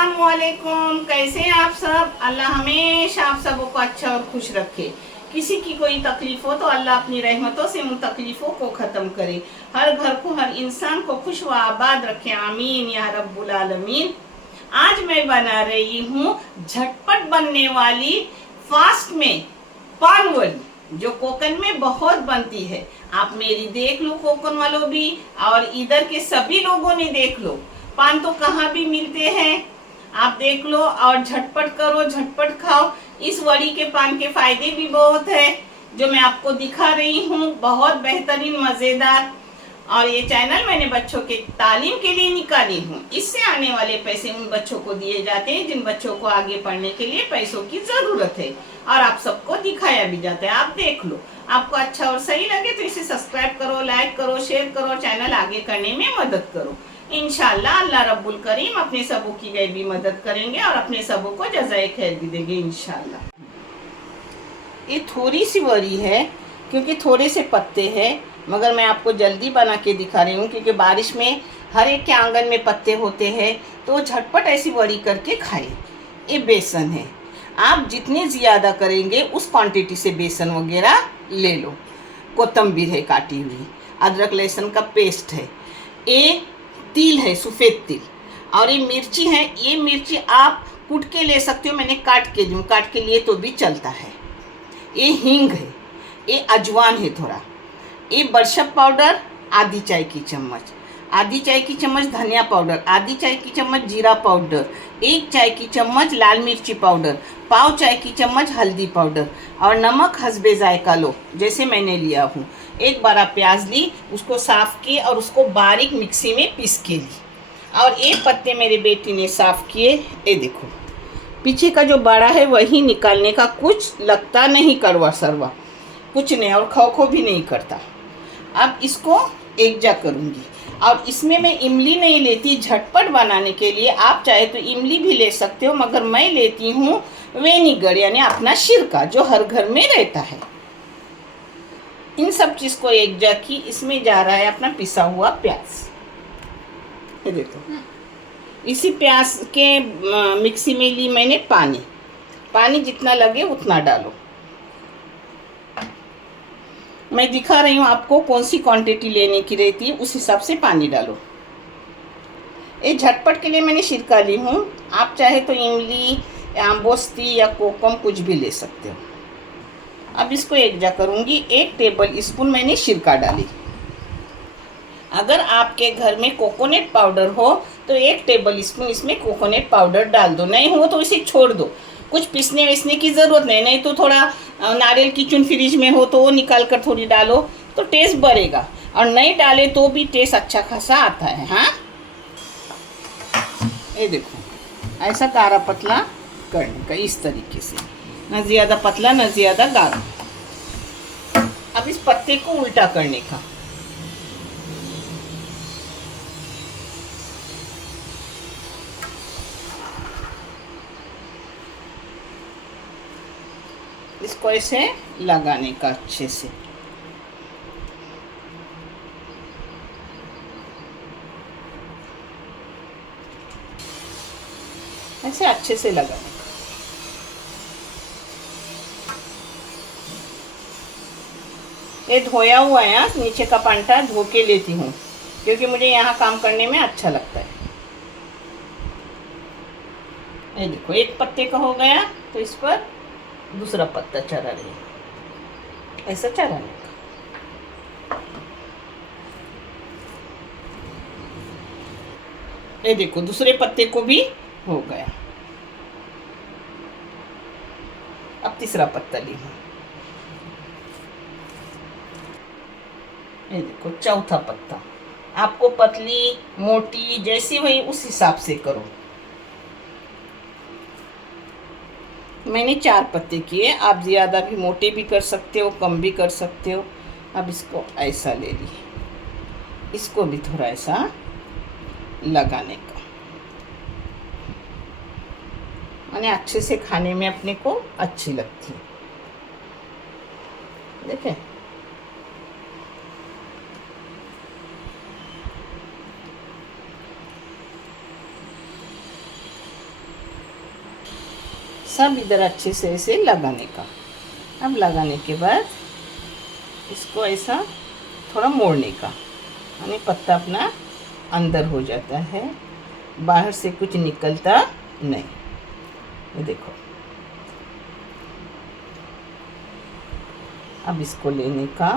अस्सलामुअलैकुम। कैसे हैं आप सब? अल्लाह हमेशा आप सबों को अच्छा और खुश रखे। किसी की कोई तकलीफ हो तो अल्लाह अपनी रहमतों से उन तकलीफों को ख़त्म करे। हर घर को, हर इंसान को खुश व आबाद रखे। आमीन या रब्बुल आलमीन। आज मैं बना रही हूँ झटपट बनने वाली फास्ट में पान वड़ी, जो कोकन में बहुत बनती है। आप मेरी देख लो, कोकन वालों भी, और इधर के सभी लोगों ने देख लो। पान तो कहाँ भी मिलते हैं, आप देख लो और झटपट करो, झटपट खाओ। इस वड़ी के पान के फायदे भी बहुत है, जो मैं आपको दिखा रही हूँ। बहुत बेहतरीन, मज़ेदार। और ये चैनल मैंने बच्चों के तालीम के लिए निकाली हूँ। इससे आने वाले पैसे उन बच्चों को दिए जाते हैं जिन बच्चों को आगे पढ़ने के लिए पैसों की ज़रूरत है, और आप सबको दिखाया भी जाता है। आप देख लो, आपको अच्छा और सही लगे तो इसे सब्सक्राइब करो, लाइक करो, शेयर करो, चैनल आगे करने में मदद करो। इंशाल्लाह अल्लाह रब्बुल करीम अपने सबों की गैबी मदद करेंगे और अपने सबों को जज़ाए खैर भी देंगे इंशाल्लाह। ये थोड़ी सी वड़ी है क्योंकि थोड़े से पत्ते हैं, मगर मैं आपको जल्दी बना के दिखा रही हूँ क्योंकि बारिश में हर एक के आंगन में पत्ते होते हैं, तो झटपट ऐसी वड़ी करके खाएं। ये बेसन है, आप जितने ज़्यादा करेंगे उस क्वांटिटी से बेसन वगैरह ले लो। कोतंबीर है काटी हुई, अदरक लहसुन का पेस्ट है, ये तिल है, सफ़ेद तिल, और ये मिर्ची है। ये मिर्ची आप कूट के ले सकते हो, मैंने काट के लिए तो भी चलता है। ये हींग है, ये अजवान है थोड़ा, ये बरशब पाउडर आधी चाय की चम्मच, आधी चाय की चम्मच धनिया पाउडर, आधी चाय की चम्मच जीरा पाउडर, 1 चाय की चम्मच लाल मिर्ची पाउडर, पाव चाय की चम्मच हल्दी पाउडर, और नमक हस्बे जायका लो, जैसे मैंने लिया हूँ। एक बड़ा प्याज ली, उसको साफ़ किए और उसको बारीक मिक्सी में पीस के ली। और ये पत्ते मेरे बेटी ने साफ़ किए। ये देखो, पीछे का जो बड़ा है वही निकालने का, कुछ लगता नहीं कड़वा सरवा, कुछ नहीं, और खो खो भी नहीं करता। अब इसको एकजा करूँगी, और इसमें मैं इमली नहीं लेती झटपट बनाने के लिए। आप चाहे तो इमली भी ले सकते हो, मगर मैं लेती हूँ वेनिगर, यानी अपना सिरका जो हर घर में रहता है। इन सब चीज़ को एकजा की, इसमें जा रहा है अपना पिसा हुआ प्याज। ये देखो, इसी प्याज के मिक्सी में ली मैंने पानी। पानी जितना लगे उतना डालो। मैं दिखा रही हूँ आपको कौन सी क्वांटिटी लेने की रहती है, उस हिसाब से पानी डालो। ये झटपट के लिए मैंने सिरका ली हूँ, आप चाहे तो इमली या बोस्ती या कोकम कुछ भी ले सकते हो। अब इसको एकजा करूँगी। 1 टेबल स्पून मैंने सिरका डाली। अगर आपके घर में कोकोनट पाउडर हो तो 1 टेबल स्पून इसमें कोकोनट पाउडर डाल दो, नहीं हो तो इसे छोड़ दो। कुछ पीसने वीसने की ज़रूरत नहीं तो थोड़ा नारियल की चून फ्रिज में हो तो वो निकाल कर थोड़ी डालो तो टेस्ट बढ़ेगा, और नहीं डाले तो भी टेस्ट अच्छा खासा आता है। हाँ, ये देखो, ऐसा गाढ़ा पतला करने का, इस तरीके से, ना ज़्यादा पतला ना ज़्यादा गाढ़ा। अब इस पत्ते को उल्टा करने का, इसको ऐसे लगाने का अच्छे से। ऐसे अच्छे से लगाने का। ये धोया हुआ है, नीचे का पंटा धो के लेती हूँ क्योंकि मुझे यहाँ काम करने में अच्छा लगता है। ये देखो, 1 पत्ते का हो गया तो इस पर दूसरा पत्ता चढ़ा रही, ऐसा चढ़ाने का। ये देखो, दूसरे पत्ते को भी हो गया। अब तीसरा पत्ता ली हूँ। ये देखो, चौथा पत्ता। आपको पतली मोटी जैसी वही उस हिसाब से करो। मैंने 4 पत्ते किए, आप ज़्यादा भी मोटे भी कर सकते हो, कम भी कर सकते हो। अब इसको ऐसा ले ली, इसको भी थोड़ा ऐसा लगाने का, माने अच्छे से खाने में अपने को अच्छी लगती है। देखें, सब इधर अच्छे से ऐसे लगाने का। अब लगाने के बाद इसको ऐसा थोड़ा मोड़ने का, यानी पत्ता अपना अंदर हो जाता है, बाहर से कुछ निकलता नहीं। ये देखो, अब इसको लेने का,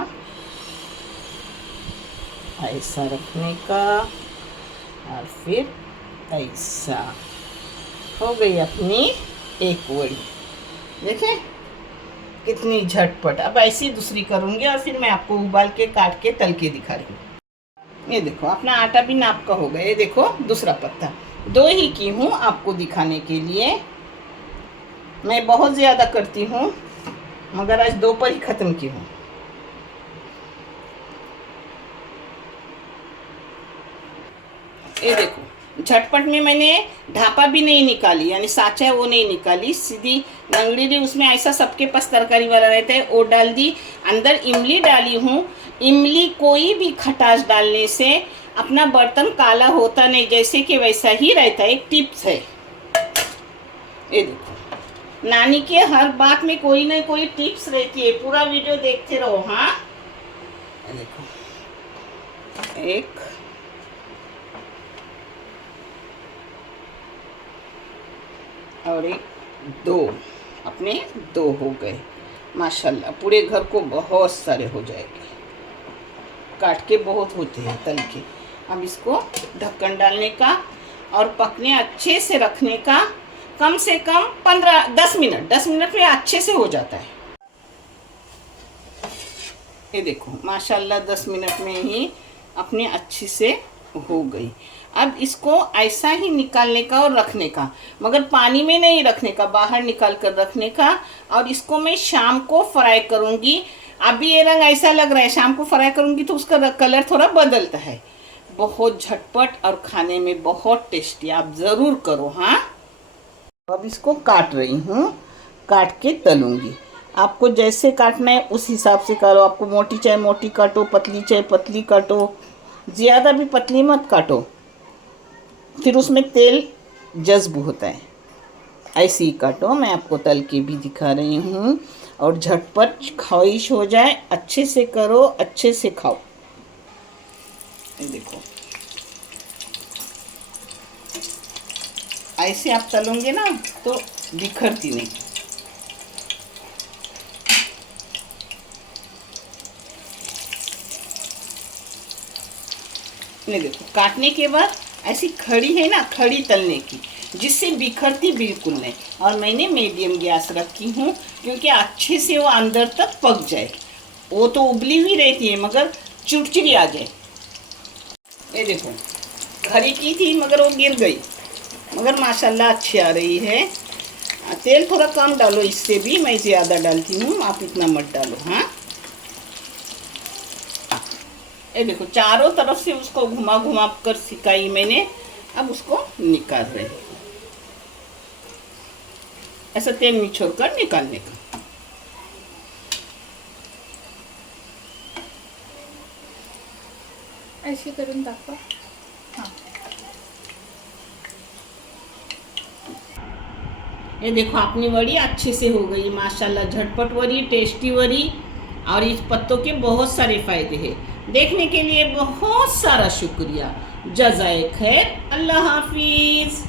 ऐसा रखने का और फिर ऐसा, हो गई अपनी एक वड़ी। देखें कितनी झटपट। अब ऐसी दूसरी करूँगी और फिर मैं आपको उबाल के काट के तल के दिखा रही हूँ। ये देखो अपना आटा भी नाप का हो गया। ये देखो दूसरा पत्ता, 2 ही की हूँ आपको दिखाने के लिए। मैं बहुत ज़्यादा करती हूँ मगर आज 2 पर ही ख़त्म की हूँ। ये देखो झटपट में मैंने ढापा भी नहीं निकाली, यानी साचा है वो नहीं निकाली, सीधी लंगड़ी ली। उसमें ऐसा सबके पास तरकारी वाला रहता है, वो डाल दी। अंदर इमली डाली हूँ। इमली कोई भी खटास डालने से अपना बर्तन काला होता नहीं, जैसे कि वैसा ही रहता है। एक टिप्स है। ये देखो नानी के हर बात में कोई ना कोई टिप्स रहती है, पूरा वीडियो देखते रहो। हाँ देखो, एक और एक 2, अपने 2 हो गए माशाल्लाह। पूरे घर को बहुत सारे हो जाएंगे, काट के बहुत होते हैं तल के। अब इसको ढक्कन डालने का और पकने अच्छे से रखने का, कम से कम 10 मिनट में अच्छे से हो जाता है। ये देखो माशाल्लाह 10 मिनट में ही अपने अच्छे से हो गई। अब इसको ऐसा ही निकालने का और रखने का, मगर पानी में नहीं रखने का, बाहर निकाल कर रखने का। और इसको मैं शाम को फ्राई करूँगी। अभी ये रंग ऐसा लग रहा है, शाम को फ्राई करूँगी तो उसका कलर थोड़ा बदलता है। बहुत झटपट और खाने में बहुत टेस्टी, आप ज़रूर करो। हाँ अब इसको काट रही हूँ, काट के तलूँगी। आपको जैसे काटना है उस हिसाब से करो। आपको मोटी चाहे मोटी काटो, पतली चाहे पतली काटो, ज़्यादा भी पतली मत काटो, फिर उसमें तेल जज्ब होता है। ऐसे ही काटो। मैं आपको तल के भी दिखा रही हूँ और झटपट ख्वाहिश हो जाए। अच्छे से करो, अच्छे से खाओ। ये देखो ऐसे आप तलोगे ना तो बिखरती नहीं। ये देखो काटने के बाद ऐसी खड़ी है ना, खड़ी तलने की, जिससे बिखरती बिल्कुल नहीं। और मैंने मीडियम गैस रखी हूँ क्योंकि अच्छे से वो अंदर तक पक जाए। वो तो उबली हुई रहती है मगर चिड़चिड़ी आ जाए। ये देखो खड़ी की थी मगर वो गिर गई, मगर माशाल्लाह अच्छी आ रही है। तेल थोड़ा कम डालो, इससे भी मैं ज़्यादा डालती हूँ, आप इतना मत डालो। हाँ ये देखो चारों तरफ से उसको घुमा घुमा कर सिकाई मैंने। अब उसको निकाल रही हूँ, ऐसा तेल निचोड़ कर निकालने का। ऐसे करून दाखवा। हाँ ये देखो अपनी वड़ी अच्छे से हो गई माशाल्लाह। झटपट वड़ी, टेस्टी वड़ी, और इस पत्तों के बहुत सारे फायदे हैं। देखने के लिए बहुत सारा शुक्रिया। जज़ाए खैर। अल्लाह हाफिज़।